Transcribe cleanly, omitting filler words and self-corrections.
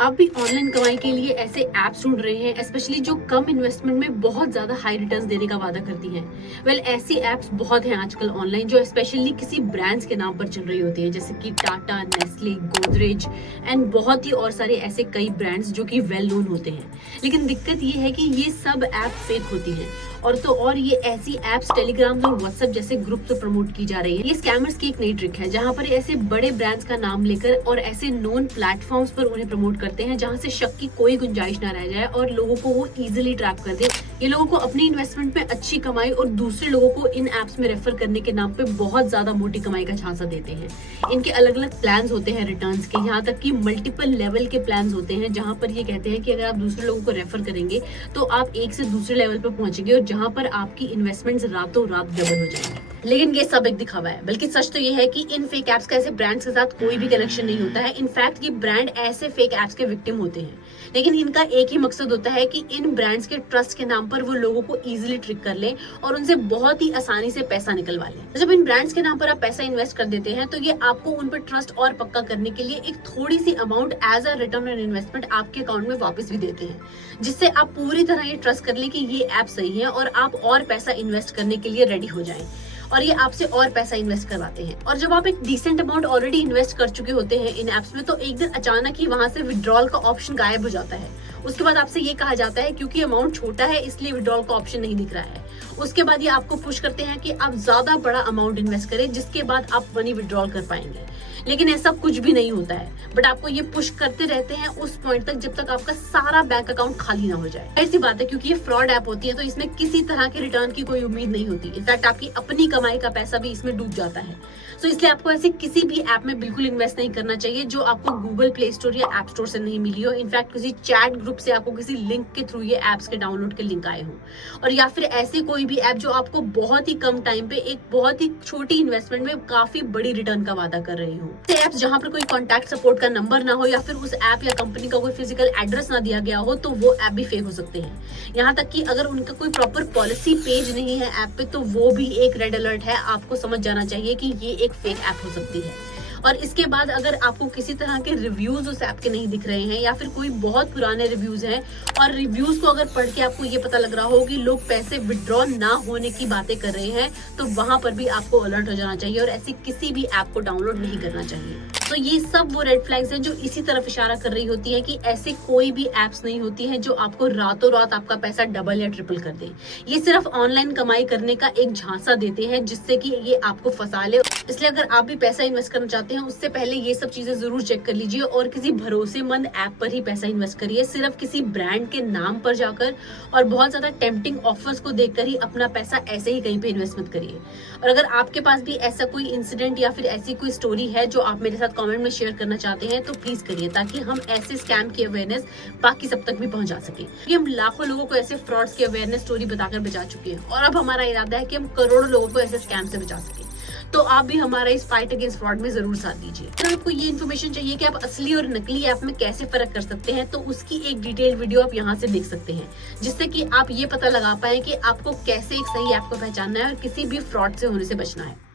आप भी ऑनलाइन कमाई के लिए ऐसे ऐप्स ढूंढ रहे हैं, स्पेशली जो कम इन्वेस्टमेंट में बहुत ज्यादा हाई रिटर्न्स देने का वादा करती हैं। ऐसी ऐप्स बहुत हैं आजकल ऑनलाइन जो स्पेशली किसी ब्रांड्स के नाम पर चल रही होती है, जैसे कि टाटा, नेस्ले, गोदरेज एंड बहुत ही और सारे ऐसे कई ब्रांड्स जो कि वेल नोन होते हैं। लेकिन दिक्कत ये है कि ये सब ऐप फेक होती हैं और ये ऐसी ऐप्स टेलीग्राम और व्हाट्सएप जैसे ग्रुप से प्रमोट की जा रही है। ये स्कैमर्स की एक नई ट्रिक है, जहां पर ऐसे बड़े ब्रांड्स का नाम लेकर और ऐसे नोन प्लेटफॉर्म्स पर उन्हें प्रमोट करते हैं, जहां से शक की कोई गुंजाइश ना रह जाए और लोगों को वो इजीली ट्रैप कर दे। ये लोगों को अपनी इन्वेस्टमेंट में अच्छी कमाई और दूसरे लोगों को इन एप्स में रेफर करने के नाम पे बहुत ज्यादा मोटी कमाई का झांसा देते हैं। इनके अलग अलग प्लान्स होते हैं रिटर्न्स के, यहाँ तक कि मल्टीपल लेवल के प्लान्स होते हैं, जहां पर ये कहते हैं कि अगर आप दूसरे लोगों को रेफर करेंगे तो आप एक से दूसरे लेवल पर पहुंचेंगे और जहां पर आपकी इन्वेस्टमेंट्स रातों रात डबल हो जाएंगी। लेकिन ये सब एक दिखावा है, बल्कि सच तो ये है कि इन फेक एप्स का ऐसे ब्रांड्स के साथ कोई भी कनेक्शन नहीं होता है। इनफैक्ट ये ब्रांड ऐसे फेक एप्स के विक्टिम होते हैं, लेकिन इनका एक ही मकसद होता है कि इन ब्रांड्स के ट्रस्ट के नाम पर वो लोगों को इजीली ट्रिक कर लें और उनसे बहुत ही आसानी से पैसा निकलवा लें। जब इन ब्रांड्स के नाम पर आप पैसा इन्वेस्ट कर देते हैं तो ये आपको उन पर ट्रस्ट और पक्का करने के लिए एक थोड़ी सी amount as a return on investment आपके अकाउंट में वापस भी देते हैं, जिससे आप पूरी तरह ये ट्रस्ट कर लें कि ये ऐप सही है और आप और पैसा इन्वेस्ट करने के लिए रेडी हो जाएं। और ये आपसे और पैसा इन्वेस्ट करवाते हैं। और जब आप एक डिसेंट अमाउंट ऑलरेडी इन्वेस्ट कर चुके होते हैं इन एप्स में, तो एक दिन अचानक ही वहां से विड्रॉल का ऑप्शन गायब हो जाता है। उसके बाद आपसे ये कहा जाता है क्योंकि अमाउंट छोटा है इसलिए विड्रॉल का ऑप्शन नहीं दिख रहा है। उसके बाद ये आपको पुश करते हैं कि आप ज्यादा बड़ा अमाउंट इन्वेस्ट करें, जिसके बाद आप मनी विड्रॉल कर पाएंगे। लेकिन ऐसा कुछ भी नहीं होता है, बट आपको ये पुश करते रहते हैं उस पॉइंट तक जब तक आपका सारा बैंक अकाउंट खाली ना हो जाए। ऐसी बात है, क्योंकि ये फ्रॉड ऐप होती है तो इसमें किसी तरह के रिटर्न की कोई उम्मीद नहीं होती। इनफैक्ट आपकी अपनी कमाई का पैसा भी इसमें डूब जाता है। तो इसलिए आपको ऐसे किसी भी ऐप में बिल्कुल इन्वेस्ट नहीं करना चाहिए जो आपको गूगल प्ले स्टोर या ऐप स्टोर से नहीं मिली हो। इनफैक्ट किसी चैट ग्रुप से आपको किसी लिंक के थ्रू ये ऐप्स के डाउनलोड के लिंक आए हो, और या फिर ऐसे कोई भी ऐप जो आपको बहुत ही कम टाइम पे एक बहुत ही छोटी इन्वेस्टमेंट में काफी बड़ी रिटर्न का वादा कर रही हो। ऐप्स जहां पर कोई कॉन्टैक्ट सपोर्ट का नंबर ना हो या फिर उस ऐप या कंपनी का कोई फिजिकल एड्रेस ना दिया गया हो, तो वो ऐप भी फेक हो सकते हैं। यहाँ तक कि अगर उनका कोई प्रॉपर पॉलिसी पेज नहीं है ऐप पे, तो वो भी एक रेड अलर्ट है। आपको समझ जाना चाहिए कि ये एक फेक ऐप हो सकती है। और इसके बाद अगर आपको किसी तरह के रिव्यूज उस ऐप के नहीं दिख रहे हैं या फिर कोई बहुत पुराने रिव्यूज हैं और रिव्यूज को अगर पढ़ के आपको ये पता लग रहा हो कि लोग पैसे विड्रॉ ना होने की बातें कर रहे हैं, तो वहां पर भी आपको अलर्ट हो जाना चाहिए और ऐसी किसी भी ऐप को डाउनलोड नहीं करना चाहिए। तो ये सब वो रेड फ्लैग्स हैं जो इसी तरफ इशारा कर रही होती है कि ऐसे कोई भी एप्स नहीं होती है जो आपको रातों रात आपका पैसा डबल या ट्रिपल कर दे। ये सिर्फ ऑनलाइन कमाई करने का एक झांसा देते हैं, जिससे कि ये आपको फंसा ले। इसलिए अगर आप भी पैसा इन्वेस्ट करना चाहते हैं, उससे पहले ये सब चीजें जरूर चेक कर लीजिए और किसी भरोसेमंद ऐप पर ही पैसा इन्वेस्ट करिए। सिर्फ किसी ब्रांड के नाम पर जाकर और बहुत ज्यादा टेम्पटिंग ऑफर्स को देखकर ही अपना पैसा ऐसे ही कहीं पे इन्वेस्ट मत करिए। और अगर आपके पास भी ऐसा कोई इंसिडेंट या फिर ऐसी कोई स्टोरी है जो आप मेरे साथ कमेंट में शेयर करना चाहते हैं, तो प्लीज करिए, ताकि हम ऐसे स्कैम की अवेयरनेस बाकी सब तक भी पहुंचा सके। क्योंकि हम लाखों लोगों को ऐसे फ्रॉड्स की अवेयरनेस स्टोरी बताकर बचा चुके हैं और अब हमारा इरादा है कि हम करोड़ों लोगों को ऐसे स्कैम से बचा सके। तो आप भी हमारा इस फाइट अगेंस्ट फ्रॉड में जरूर साथ दीजिए। अगर आपको ये इन्फॉर्मेशन चाहिए कि आप असली और नकली ऐप में कैसे फर्क कर सकते हैं, तो उसकी एक डिटेल वीडियो आप यहाँ से देख सकते हैं, जिससे कि आप ये पता लगा पाए कि आपको कैसे एक सही ऐप को पहचानना है और किसी भी फ्रॉड से होने से बचना है।